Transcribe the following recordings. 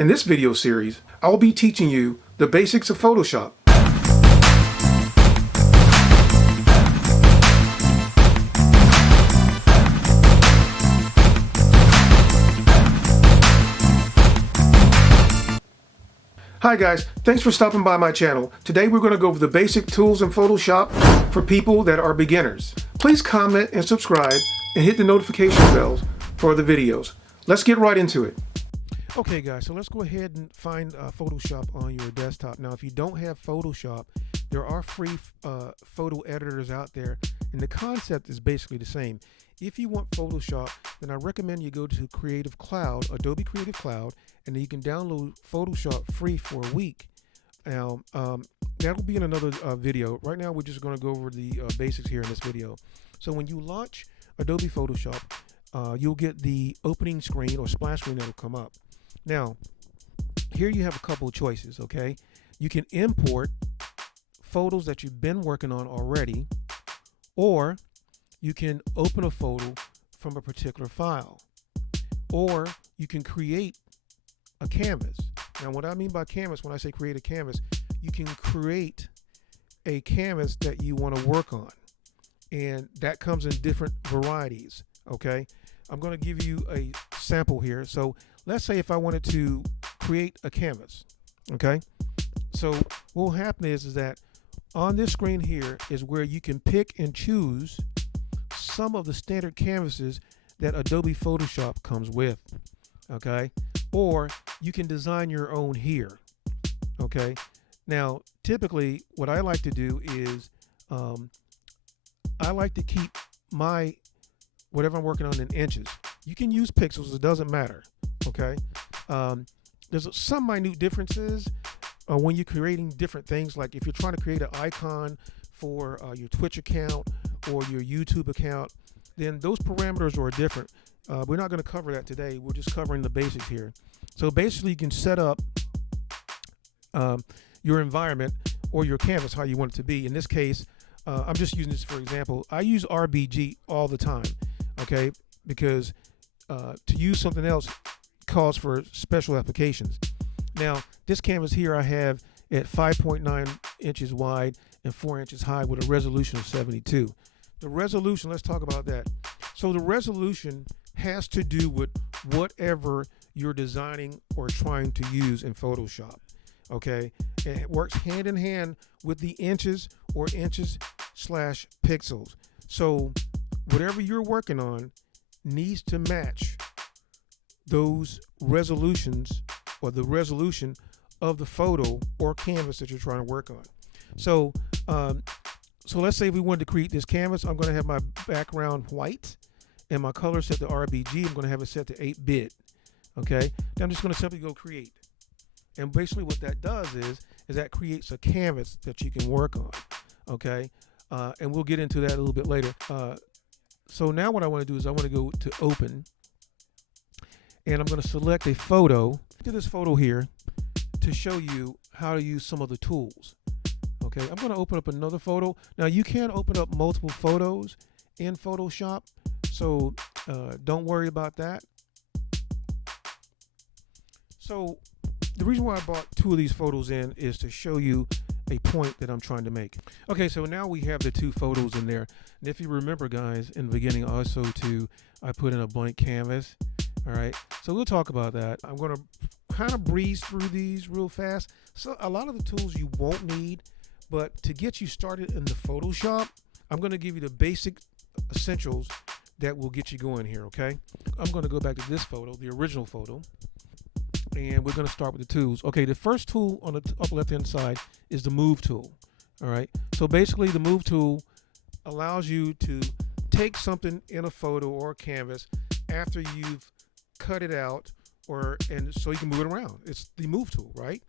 In this video series, I'll be teaching you the basics of Photoshop. Hi guys, thanks for stopping by my channel. Today we're going to go over the basic tools in Photoshop for people that are beginners. Please comment and subscribe and hit the notification bells for the videos. Let's get right into it. Okay guys, so let's go ahead and find Photoshop on your desktop. Now if you don't have Photoshop, there are free photo editors out there, and the concept is basically the same. If you want Photoshop, then I recommend you go to Creative Cloud, Adobe Creative Cloud, and then you can download Photoshop free for a week. Now that'll be in another video. Right now we're just going to go over the basics here in this video. So when you launch Adobe Photoshop, you'll get the opening screen or splash screen that'll come up. Now, here you have a couple of choices, okay? You can import photos that you've been working on already, or you can open a photo from a particular file, or you can create a canvas. Now, what I mean by canvas, when I say create a canvas, you can create a canvas that you want to work on, and that comes in different varieties, okay? I'm going to give you a sample here. So let's say if I wanted to create a canvas, okay? So what will happen is that on this screen here is where you can pick and choose some of the standard canvases that Adobe Photoshop comes with, okay? Or you can design your own here, okay? Now, typically what I like to do is I like to keep my whatever I'm working on in inches. You can use pixels, it doesn't matter, okay? There's some minute differences when you're creating different things, like if you're trying to create an icon for your Twitch account or your YouTube account, then those parameters are different. We're not going to cover that today. We're just covering the basics here. So basically you can set up your environment or your canvas how you want it to be. In this case, I'm just using this for example. I use RBG all the time, okay, because to use something else calls for special applications. Now this canvas here I have at 5.9 inches wide and 4 inches high with a resolution of 72. The resolution, let's talk about that. So the resolution has to do with whatever you're designing or trying to use in Photoshop, okay? And it works hand in hand with the inches or inches/pixels. So whatever you're working on needs to match those resolutions or the resolution of the photo or canvas that you're trying to work on. So so let's say we wanted to create this canvas. I'm going to have my background white and my color set to RBG. I'm going to have it set to 8-bit, okay? Then I'm just going to simply go create. And basically what that does is that creates a canvas that you can work on, okay? And we'll get into that a little bit later. So now what I want to do is I want to go to open, and I'm going to select a photo. To this photo here to show you how to use some of the tools. Okay, I'm going to open up another photo. Now you can open up multiple photos in Photoshop, so don't worry about that. So the reason why I brought two of these photos in is to show you a point that I'm trying to make. Okay, so now we have the two photos in there. And if you remember guys, in the beginning also too, I put in a blank canvas. All right, so we'll talk about that. I'm going to kind of breeze through these real fast. So a lot of the tools you won't need, but to get you started in the Photoshop, I'm going to give you the basic essentials that will get you going here, okay? I'm going to go back to this photo, the original photo, and we're going to start with the tools. Okay, the first tool on the upper left-hand side is the Move tool, all right? So basically the Move tool allows you to take something in a photo or a canvas after you've cut it out, and so you can move it around. It's the Move tool, right?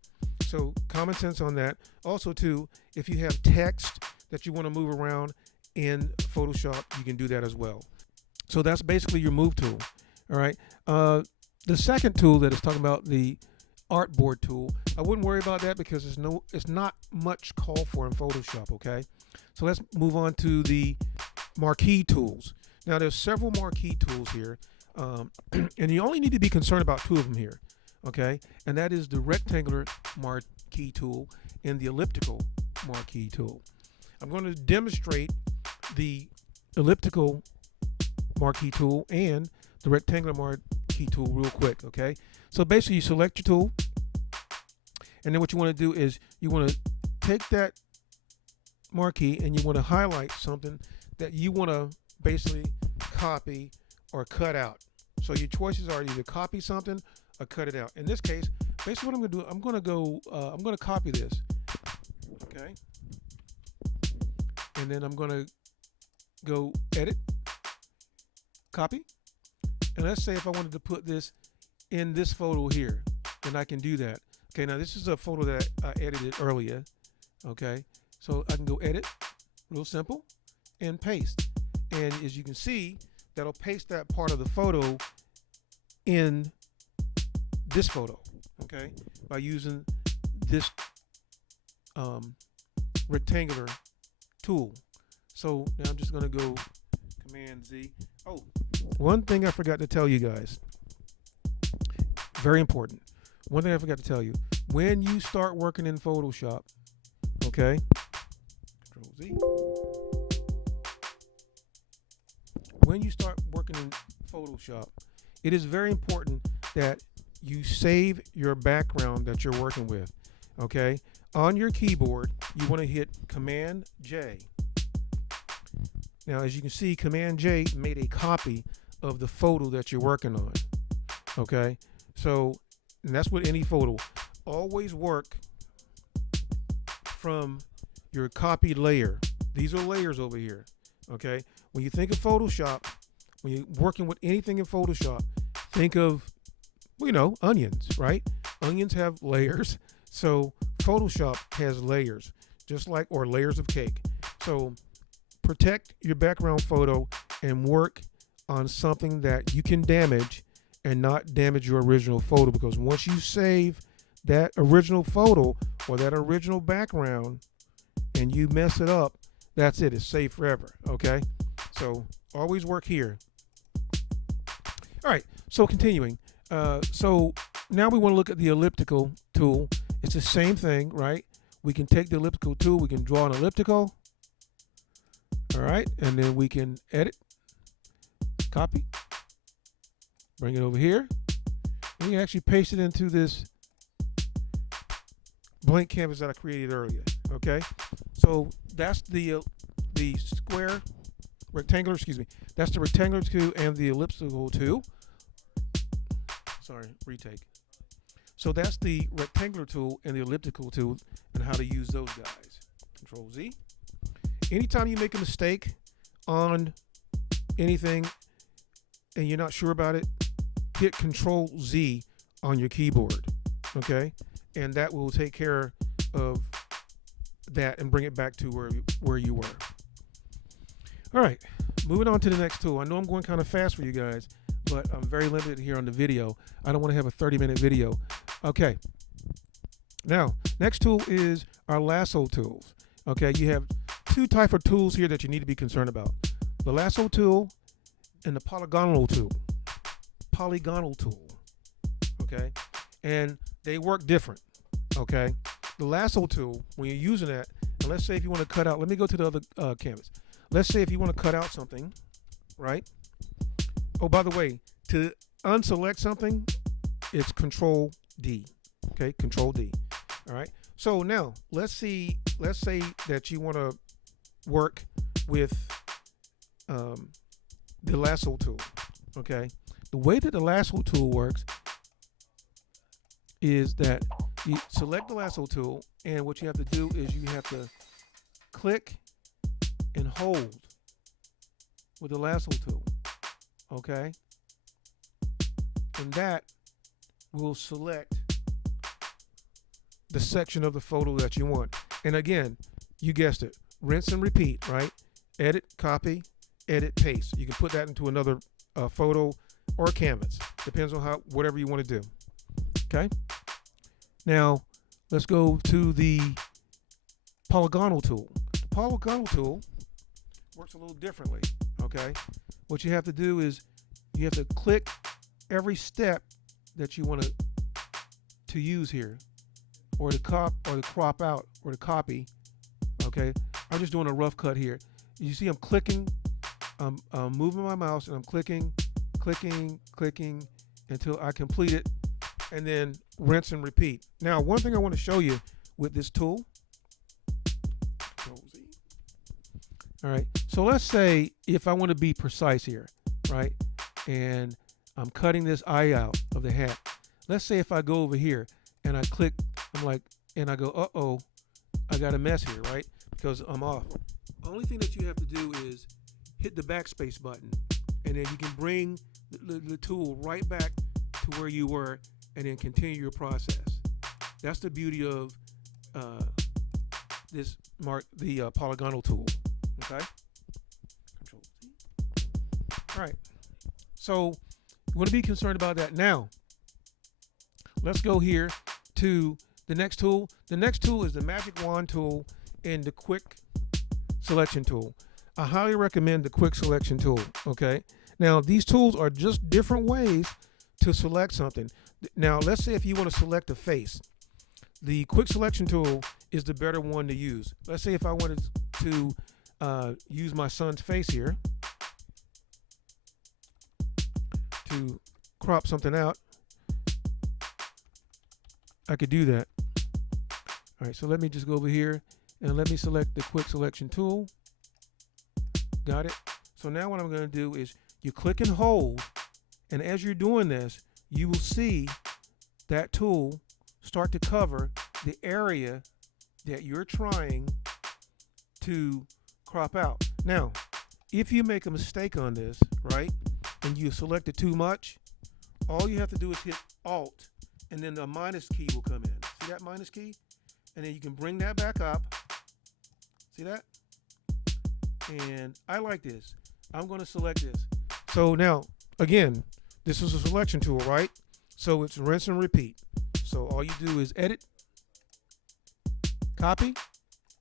So common sense on that. Also too, if you have text that you want to move around in Photoshop, you can do that as well. So that's basically your Move tool. All right. The second tool that is talking about, the Artboard tool, I wouldn't worry about that because it's not much call for in Photoshop. Okay. So let's move on to the Marquee tools. Now there's several marquee tools here. And you only need to be concerned about two of them here. okay? And that is the rectangular marquee tool and the elliptical marquee tool. I'm going to demonstrate the elliptical marquee tool and the rectangular marquee tool real quick, okay? So basically you select your tool, and then what you want to do is you want to take that marquee and you want to highlight something that you want to basically copy or cut out. So your choices are either copy something or cut it out. In this case, basically what I'm going to do, I'm going to copy this, okay? And then I'm going to go edit, copy, and let's say if I wanted to put this in this photo here, then I can do that. Okay, now this is a photo that I edited earlier, okay? So I can go edit, real simple, and paste. And as you can see, that'll paste that part of the photo in this photo, okay? By using this rectangular tool. So now I'm just gonna go Command Z. Oh, one thing I forgot to tell you guys, very important. One thing I forgot to tell you, when you start working in Photoshop, okay, Control Z. When you start working in Photoshop, it is very important that you save your background that you're working with, okay? On your keyboard, you want to hit Command J. Now, as you can see, Command J made a copy of the photo that you're working on, okay? So, and that's with any photo. Always work from your copied layer. These are layers over here, okay? When you think of Photoshop, when you're working with anything in Photoshop, think of, you know, onions, right? Onions have layers. So Photoshop has layers, just like, or layers of cake. So protect your background photo and work on something that you can damage and not damage your original photo, because once you save that original photo or that original background and you mess it up, that's it. It's saved forever, okay? So always work here. All right, so continuing. So now we want to look at the elliptical tool. It's the same thing, right? We can take the elliptical tool, we can draw an elliptical, all right? And then we can edit, copy, bring it over here. And we can actually paste it into this blank canvas that I created earlier, okay? So that's the rectangular, excuse me. That's the rectangular tool and the elliptical tool. Sorry, retake. So that's the rectangular tool and the elliptical tool and how to use those guys. Control Z. Anytime you make a mistake on anything and you're not sure about it, hit Control Z on your keyboard, okay? And that will take care of that and bring it back to where you were. All right, moving on to the next tool. I know I'm going kind of fast for you guys, but I'm very limited here on the video. I don't want to have a 30-minute video. Okay, now next tool is our lasso tools. Okay, you have two types of tools here that you need to be concerned about: the lasso tool and the polygonal tool. Okay, and they work different. Okay, the lasso tool, when you're using that, and let's say if you want to cut out, let me go to the other canvas. Let's say if you want to cut out something, right? Oh, by the way, to unselect something, it's Control D. Okay, Control D. All right. So now let's say that you want to work with the lasso tool. Okay. The way that the lasso tool works is that you select the lasso tool, and what you have to do is you have to click and hold with the lasso tool, okay? And that will select the section of the photo that you want. And again, you guessed it, rinse and repeat, right? Edit, copy, edit, paste. You can put that into another photo or canvas. Depends on whatever you want to do, okay? Now, let's go to the polygonal tool. The polygonal tool works a little differently, okay? What you have to do is you have to click every step that you want to to use here, or the crop out, or the copy. Okay, I'm just doing a rough cut here. You see I'm clicking, I'm moving my mouse, and I'm clicking until I complete it, and then rinse and repeat. Now, one thing I want to show you with this tool. All right, so let's say if I want to be precise here, right, and I'm cutting this eye out of the hat. Let's say if I go over here and I click, and I go, uh-oh, I got a mess here, right, because I'm off. The only thing that you have to do is hit the backspace button, and then you can bring the tool right back to where you were, and then continue your process. That's the beauty of the polygonal tool. Okay. Control C. All right. So you want to be concerned about that. Now, let's go here to the next tool. The next tool is the Magic Wand tool and the Quick Selection tool. I highly recommend the Quick Selection tool. Okay. Now, these tools are just different ways to select something. Now, let's say if you want to select a face, the Quick Selection tool is the better one to use. Let's say if I wanted to use my son's face here to crop something out, I could do that. All right, so let me just go over here and let me select the Quick Selection tool. Got it? So now what I'm going to do is you click and hold, and as you're doing this, you will see that tool start to cover the area that you're trying to crop out. Now, if you make a mistake on this, right, and you select it too much, all you have to do is hit Alt, and then the minus key will come in. See that minus key? And then you can bring that back up. See that? And I like this. I'm going to select this. So now, again, this is a selection tool, right? So it's rinse and repeat. So all you do is edit, copy,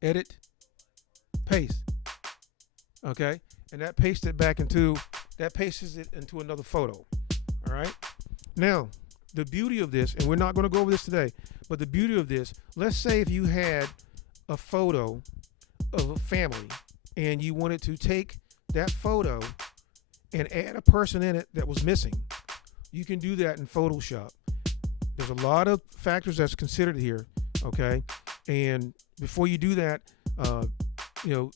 edit, paste. Okay? And that pastes it into another photo. All right? Now, the beauty of this, and we're not going to go over this today, but the beauty of this, let's say if you had a photo of a family and you wanted to take that photo and add a person in it that was missing, you can do that in Photoshop. There's a lot of factors that's considered here, okay? And before you do that, you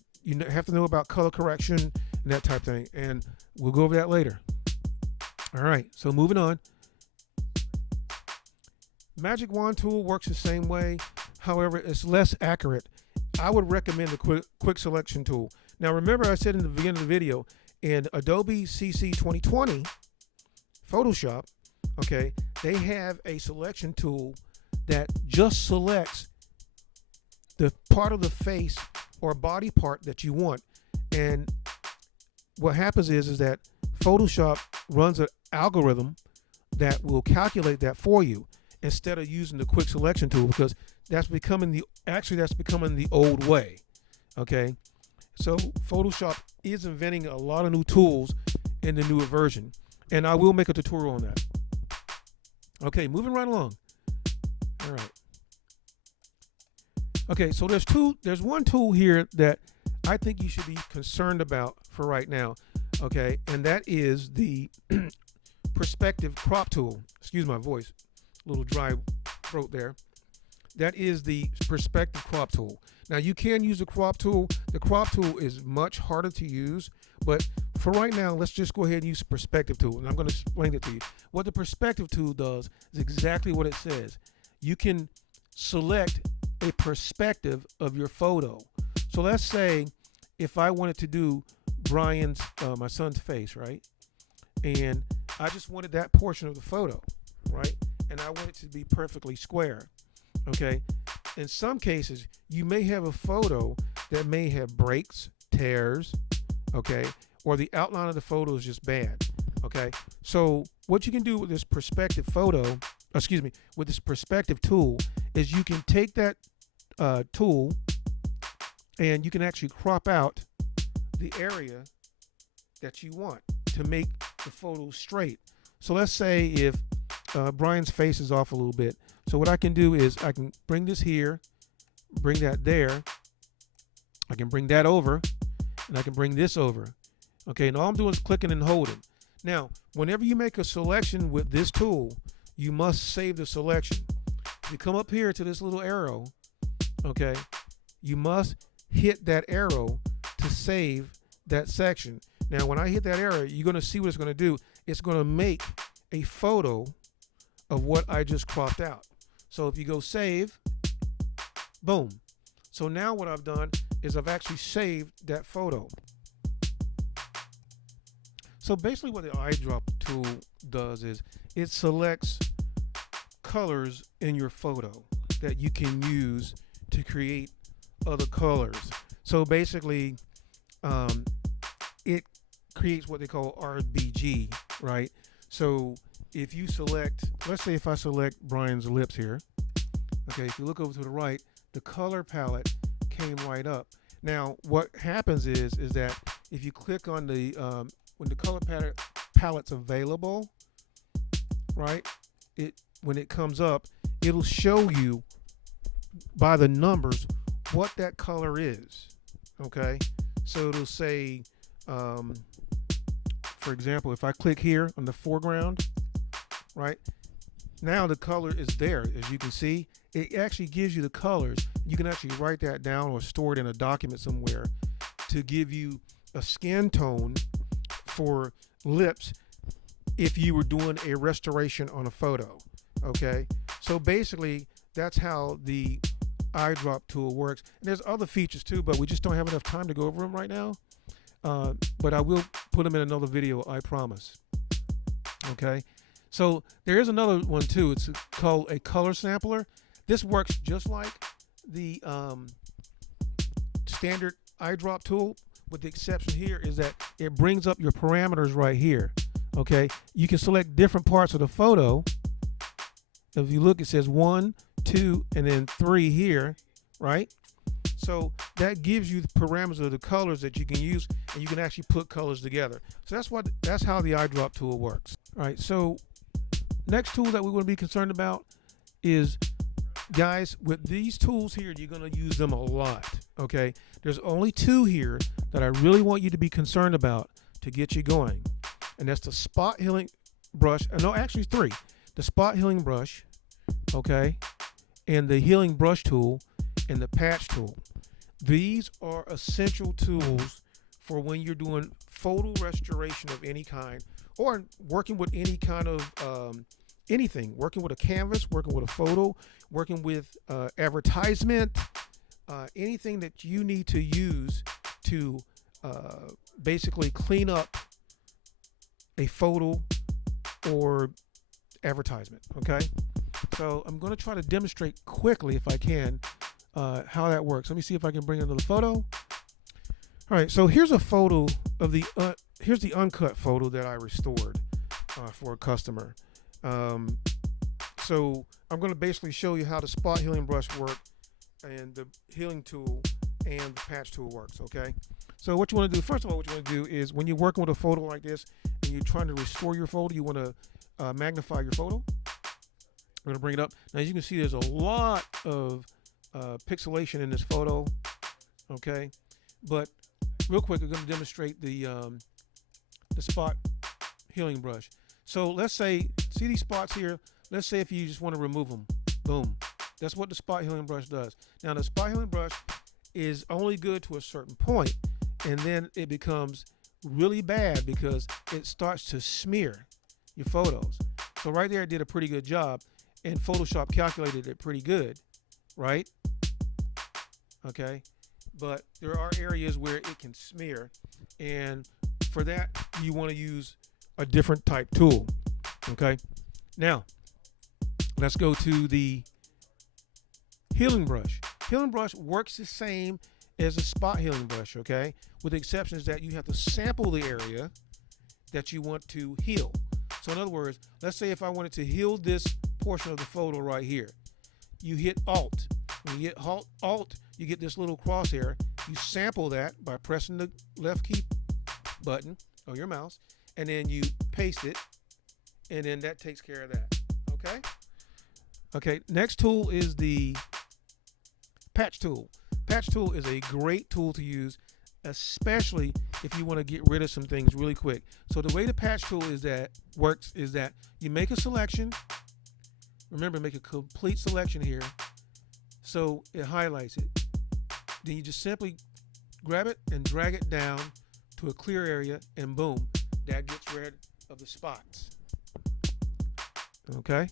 have to know about color correction and that type of thing, and we'll go over that later. All right, so moving on. Magic Wand tool works the same way, however, it's less accurate. I would recommend the quick Selection tool. Now, remember I said in the beginning of the video, in Adobe CC 2020, Photoshop, okay, they have a selection tool that just selects the part of the face or body part that you want. And what happens is that Photoshop runs an algorithm that will calculate that for you instead of using the quick selection tool, because that's becoming the old way. Okay, so Photoshop is inventing a lot of new tools in the newer version, and I will make a tutorial on that. Okay, moving right along. All right. Okay, so there's one tool here that I think you should be concerned about for right now. Okay, and that is the perspective crop tool. Excuse my voice, a little dry throat there. That is the perspective crop tool. Now you can use the crop tool. The crop tool is much harder to use, but for right now, let's just go ahead and use the perspective tool, and I'm going to explain it to you. What the perspective tool does is exactly what it says. You can select a perspective of your photo. So let's say if I wanted to do Brian's, my son's face, right? And I just wanted that portion of the photo, right? And I want it to be perfectly square. Okay, in some cases you may have a photo that may have breaks, tears, okay, or the outline of the photo is just bad. Okay, so what you can do with this perspective with this perspective tool is you can take that tool and you can actually crop out the area that you want to make the photo straight. So let's say if Brian's face is off a little bit, so So what I can do is I can bring this here, bring that there. I can bring that over, and I can bring this over. Okay, and all I'm doing is clicking and holding. Now, whenever you make a selection with this tool, you must save the selection. If you come up here to this little arrow, okay, you must hit that arrow to save that section. Now, when I hit that arrow, you're going to see what it's going to do. It's going to make a photo of what I just cropped out. So if you go save, boom. So now what I've done is I've actually saved that photo. So basically what the eyedrop tool does is it selects colors in your photo that you can use to create other colors. So basically it creates what they call RBG, right? So if you select, let's say if I select Brian's lips here, okay, if you look over to the right, the color palette came right up. Now what happens is that if you click on the when the color palette's available, right, when it comes up, it'll show you by the numbers what that color is. Okay, so it'll say for example, if I click here on the foreground, right, now the color is there. As you can see, it actually gives you the colors. You can actually write that down or store it in a document somewhere to give you a skin tone for lips if you were doing a restoration on a photo. Okay, so basically that's how the eyedrop tool works. And there's other features too, but we just don't have enough time to go over them right now. But I will put them in another video, I promise. Okay, so there is another one too. It's called a color sampler. This works just like the standard eyedrop tool, with the exception here is that it brings up your parameters right here. Okay, you can select different parts of the photo. If you look, it says 1, 2, and then 3 here, right? So that gives you the parameters of the colors that you can use, and you can actually put colors together. So that's how the eyedrop tool works. All right, so next tool that we're going to be concerned about is, guys, with these tools here, you're going to use them a lot. Okay, there's only 2 here that I really want you to be concerned about to get you going, and that's the spot healing brush. No, actually 3. The spot healing brush, okay, and the healing brush tool, and the patch tool. These are essential tools for when you're doing photo restoration of any kind, or working with any kind of anything, working with a canvas, working with a photo, working with advertisement, anything that you need to use to basically clean up a photo or advertisement. Okay, so I'm going to try to demonstrate quickly, if I can, how that works. Let me see if I can bring another photo. All right, so here's a photo of the here's the uncut photo that I restored for a customer. So I'm going to basically show you how the spot healing brush work, and the healing tool and the patch tool works. Okay, so what you want to do, first of all, what you want to do is, when you're working with a photo like this and you're trying to restore your photo, you want to magnify your photo. I'm going to bring it up. Now, as you can see, there's a lot of pixelation in this photo. Okay, but real quick, we're going to demonstrate the spot healing brush. So let's say, see these spots here? Let's say if you just want to remove them, boom. That's what the spot healing brush does. Now, the spot healing brush is only good to a certain point, and then it becomes really bad because it starts to smear your photos. So right there, it did a pretty good job, and Photoshop calculated it pretty good, right? Okay, but there are areas where it can smear, and for that, you want to use a different type tool. Okay, now let's go to the healing brush. Healing brush works the same as a spot healing brush, okay, with the exceptions that you have to sample the area that you want to heal. So in other words, let's say if I wanted to heal this portion of the photo right here, you hit Alt. When you hit Alt, you get this little crosshair. You sample that by pressing the left key button on your mouse, and then you paste it, and then that takes care of that. Okay? Okay, next tool is the patch tool. Patch tool is a great tool to use, especially if you want to get rid of some things really quick. So the way the patch tool works is that you make a selection. Remember, make a complete selection here, so it highlights it. Then you just simply grab it and drag it down to a clear area, and boom, that gets rid of the spots. Okay,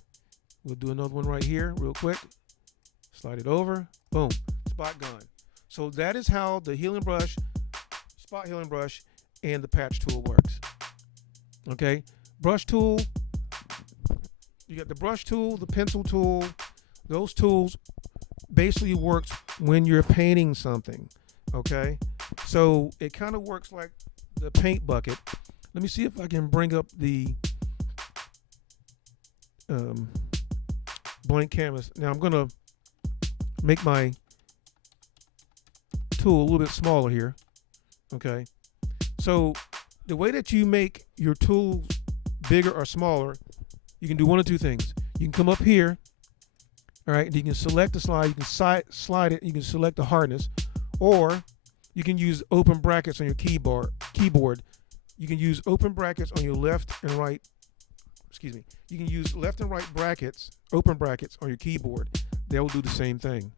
we'll do another one right here real quick. Slide it over, boom, spot gone. So that is how the healing brush, spot healing brush, and the patch tool works. Okay, brush tool, you got the brush tool, the pencil tool. Those tools basically works when you're painting something. Okay, so it kind of works like the paint bucket. Let me see if I can bring up the blank canvas. Now I'm gonna make my tool a little bit smaller here. Okay, so the way that you make your tools bigger or smaller, you can do one of two things. You can come up here, all right, and you can select the slide, you can slide it, you can select the hardness, or you can use open brackets on your keyboard. You can use open brackets on your left and right, you can use left and right brackets, open brackets on your keyboard. They will do the same thing.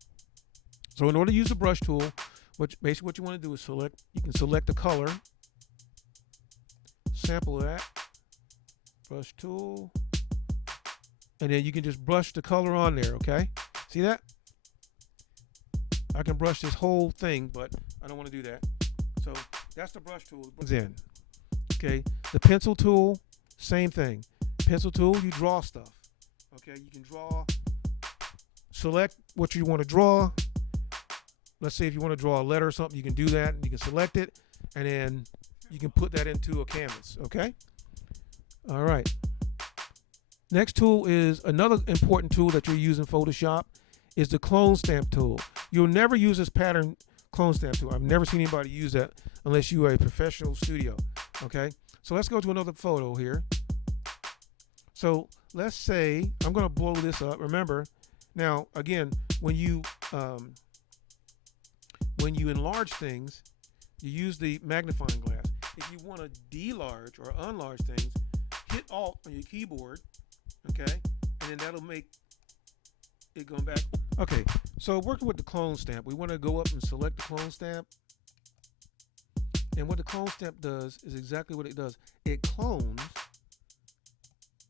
So in order to use the brush tool, basically what you want to do is you can select the color, sample that, brush tool, and then you can just brush the color on there, okay? See that? I can brush this whole thing, but I don't want to do that. So that's the brush tool. In. Okay, the pencil tool, same thing. Pencil tool, you draw stuff. Okay, you can draw, select what you want to draw. Let's say if you want to draw a letter or something, you can do that, and you can select it, and then you can put that into a canvas, okay? All right. Next tool is another important tool that you're using in Photoshop is the clone stamp tool. You'll never use this pattern clone stamp tool. I've never seen anybody use that unless you are a professional studio, okay? So let's go to another photo here. So let's say I'm going to blow this up. Remember, now again, when you enlarge things, you use the magnifying glass. If you want to delarge or unlarge things, hit Alt on your keyboard, okay, and then that'll make it go back. Okay, so working with the clone stamp, we want to go up and select the clone stamp. And what the clone stamp does is exactly what it does. It clones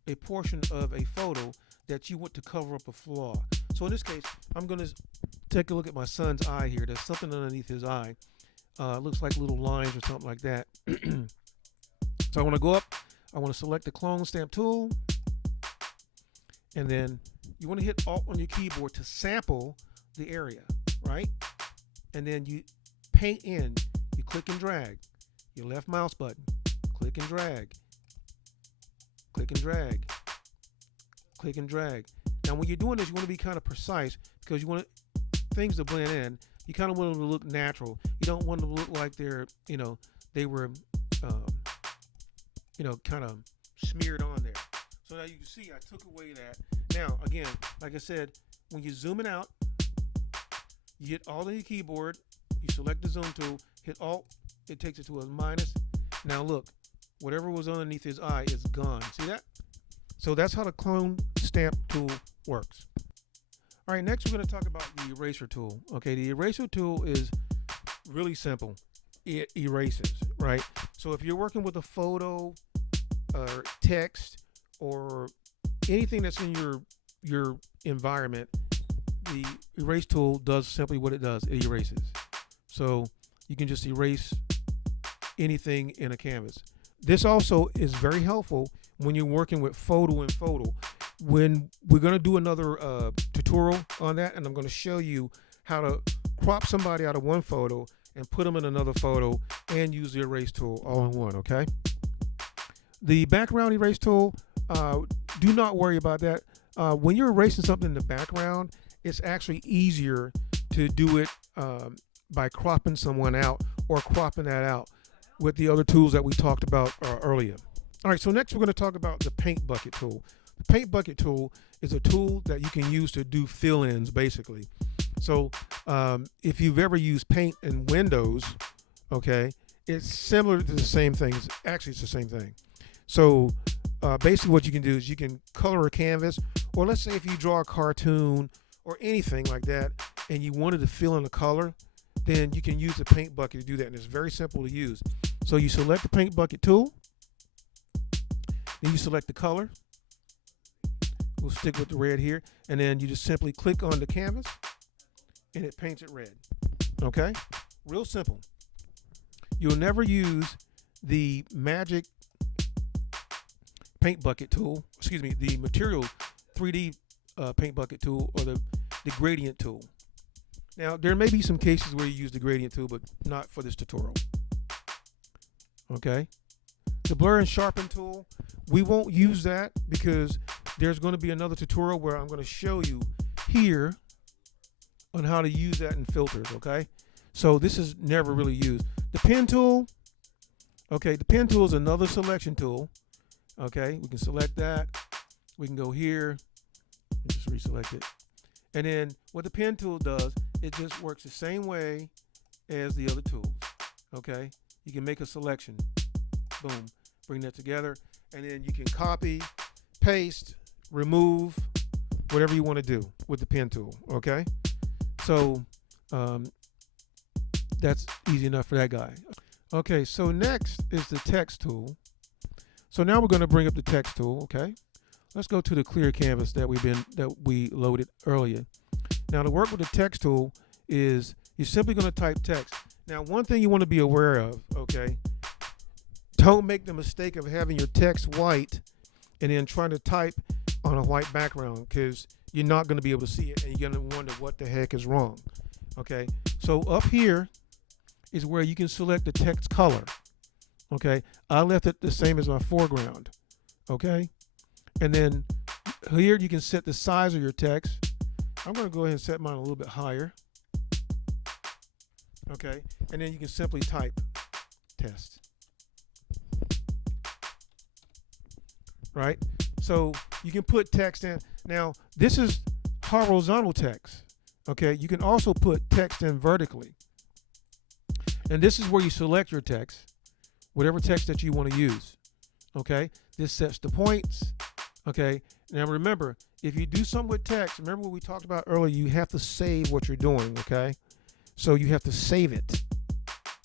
a portion of a photo that you want to cover up a flaw. So in this case, I'm going to take a look at my son's eye here. There's something underneath his eye. Looks like little lines or something like that. So I want to go up. I want to select the clone stamp tool. And then you want to hit Alt on your keyboard to sample the area, right? And then you paint in. You click and drag. Your left mouse button. Click and drag. Click and drag. Click and drag. Now when you're doing this, you want to be kind of precise because you want things to blend in. You kind of want them to look natural. You don't want them to look like they're, they were, kind of smeared on there. So now you can see I took away that. Now, again, like I said, when you're zooming out, you hit Alt on your keyboard, you select the zoom tool, hit Alt, it takes it to a minus. Now look, whatever was underneath his eye is gone. See that? So that's how the clone stamp tool works. All right, next we're going to talk about the eraser tool. Okay, the eraser tool is really simple. It erases, right? So if you're working with a photo or text or anything that's in your environment, the erase tool does simply what it does. It erases. So you can just erase anything in a canvas. This also is very helpful when you're working with photo and photo. When we're going to do another tutorial on that, and I'm going to show you how to crop somebody out of one photo and put them in another photo and use the erase tool all in one, okay? The background erase tool, do not worry about that. When you're erasing something in the background, it's actually easier to do it by cropping someone out or cropping that out with the other tools that we talked about earlier. All right, so next we're going to talk about the paint bucket tool. The The paint bucket tool is a tool that you can use to do fill-ins, basically. So if you've ever used paint in Windows, okay, it's similar to the same thing. Actually, it's the same thing. So basically what you can do is you can color a canvas, or let's say if you draw a cartoon or anything like that and you wanted to fill in a color, then you can use the paint bucket to do that, and it's very simple to use. So you select the paint bucket tool, then you select the color. We'll stick with the red here, and then you just simply click on the canvas and it paints it red. Okay, real simple. You'll never use the magic paint bucket tool, the material 3D paint bucket tool, or the gradient tool. Now, there may be some cases where you use the gradient tool, but not for this tutorial. Okay, the blur and sharpen tool, we won't use that because there's going to be another tutorial where I'm going to show you here on how to use that in filters. Okay, so this is never really used. The pen tool, okay, the pen tool is another selection tool. Okay, we can select that. We can go here and just reselect it. And then what the pen tool does, it just works the same way as the other tools. Okay, you can make a selection, boom, bring that together, and then you can copy, paste, remove, whatever you want to do with the pen tool. Okay, so that's easy enough for that guy. Okay, so next is the text tool. So now we're going to bring up the text tool. Okay, let's go to the clear canvas that we loaded earlier. Now, to work with the text tool is you're simply going to type text. Now, one thing you want to be aware of, okay, don't make the mistake of having your text white and then trying to type on a white background, because you're not going to be able to see it and you're going to wonder what the heck is wrong. Okay, so up here is where you can select the text color. Okay, I left it the same as my foreground. Okay, and then here you can set the size of your text. I'm going to go ahead and set mine a little bit higher. Okay, and then you can simply type test. Right, so you can put text in. Now, this is horizontal text. Okay, you can also put text in vertically. And this is where you select your text, whatever text that you want to use. Okay, this sets the points. Okay, now remember, if you do something with text, remember what we talked about earlier, you have to save what you're doing. Okay, so you have to save it.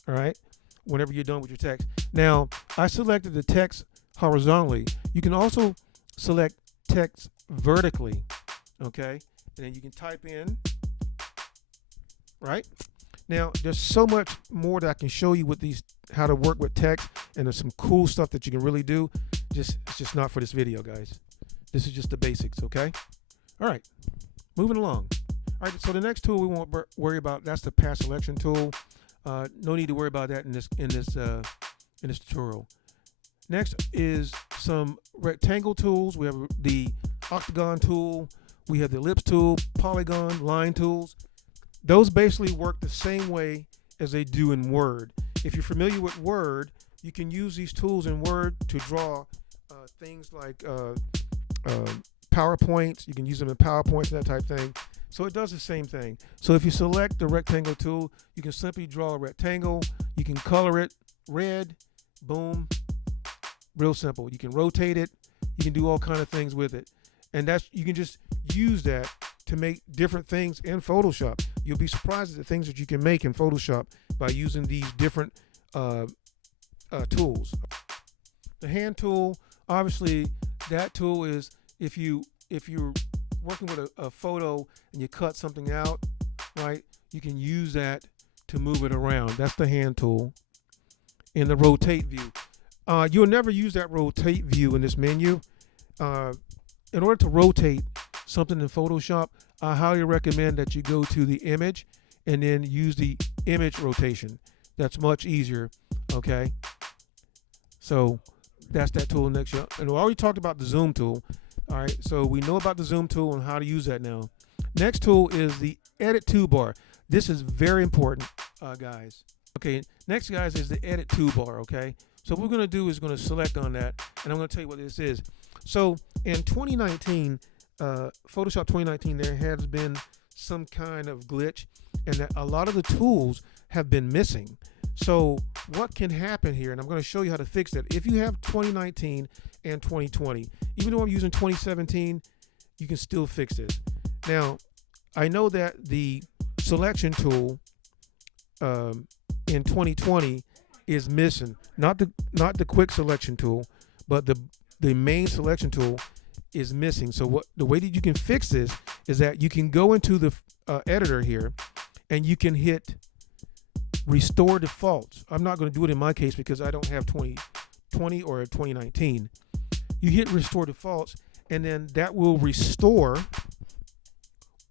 All right, whenever you're done with your text. Now, I selected the text horizontally. You can also select text vertically. Okay, and then you can type in. Right, now there's so much more that I can show you with these, how to work with text, and there's some cool stuff that you can really do. It's just not for this video, guys. This is just the basics. Okay, all right, moving along. All right, so the next tool we won't worry about, that's the path selection tool. No need to worry about that in this tutorial. Next is some rectangle tools. We have the octagon tool, we have the ellipse tool, polygon, line tools. Those basically work the same way as they do in Word. If you're familiar with Word, you can use these tools in Word to draw things like PowerPoints. You can use them in PowerPoints and that type of thing. So it does the same thing. So if you select the rectangle tool, you can simply draw a rectangle. You can color it red, boom, real simple. You can rotate it. You can do all kinds of things with it. And you can just use that to make different things in Photoshop. You'll be surprised at the things that you can make in Photoshop by using these different tools. The hand tool, obviously, that tool is if you're working with a photo and you cut something out, right? You can use that to move it around. That's the hand tool. In the rotate view, you'll never use that rotate view in this menu. In order to rotate something in Photoshop, I highly recommend that you go to the image and then use the image rotation. That's much easier. Okay, so that's that tool. Next year, and we already talked about the zoom tool. All right, so we know about the zoom tool and how to use that now. Next tool is the edit toolbar. This is very important, guys. Okay, next, guys, is the edit toolbar. Okay, so what we're going to do is going to select on that, and I'm going to tell you what this is. So in 2019, Photoshop 2019, there has been some kind of glitch, and that a lot of the tools have been missing. So what can happen here, and I'm going to show you how to fix that. If you have 2019 and 2020, even though I'm using 2017, you can still fix this. Now, I know that the selection tool in 2020 is missing. Not the quick selection tool, but the main selection tool is missing. So the way that you can fix this is that you can go into the editor here, and you can hit restore defaults. I'm not going to do it in my case because I don't have 2020 or 2019. You hit restore defaults, and then that will restore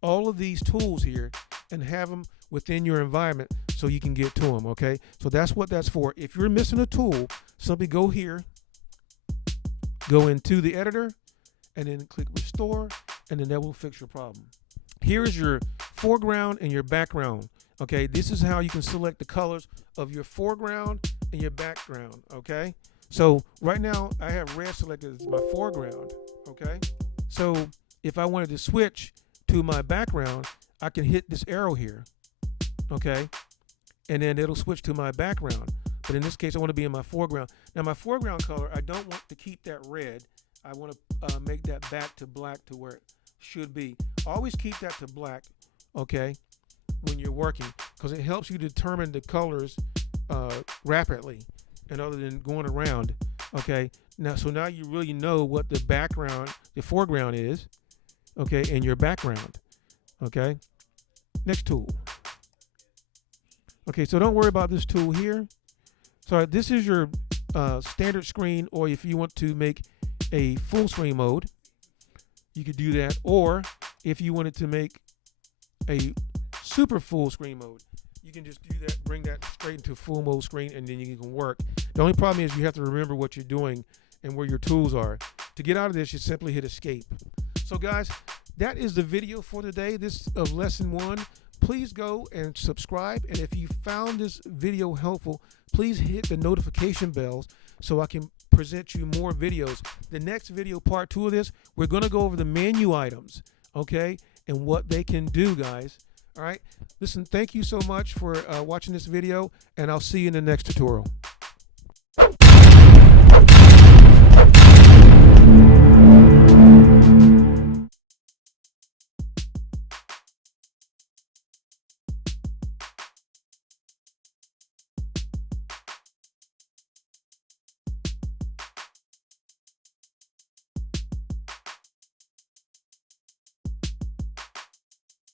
all of these tools here and have them within your environment so you can get to them. Okay, so that's what that's for. If you're missing a tool, simply go here, go into the editor, and then click restore, and then that will fix your problem. Here is your foreground and your background. Okay, this is how you can select the colors of your foreground and your background. Okay, so right now I have red selected as my foreground. Okay, so if I wanted to switch to my background, I can hit this arrow here. Okay, and then it'll switch to my background. But in this case, I want to be in my foreground. Now my foreground color, I don't want to keep that red. I want to make that back to black to where it should be. Always keep that to black, okay, when you're working, because it helps you determine the colors rapidly and other than going around. Okay, now you really know what the background, the foreground is, okay, and your background. Okay, next tool. Okay, so don't worry about this tool here. So this is your standard screen, or if you want to make a full screen mode, you could do that. Or if you wanted to make a super full screen mode, you can just do that, bring that straight into full mode screen, and then you can work. The only problem is you have to remember what you're doing and where your tools are. To get out of this, you simply hit escape. So guys, that is the video for today, this of lesson 1. Please go and subscribe, and if you found this video helpful, please hit the notification bells so I can present you more videos. The next video, part 2 of this, we're going to go over the menu items, okay, and what they can do, guys. All right, listen, thank you so much for watching this video, and I'll see you in the next tutorial.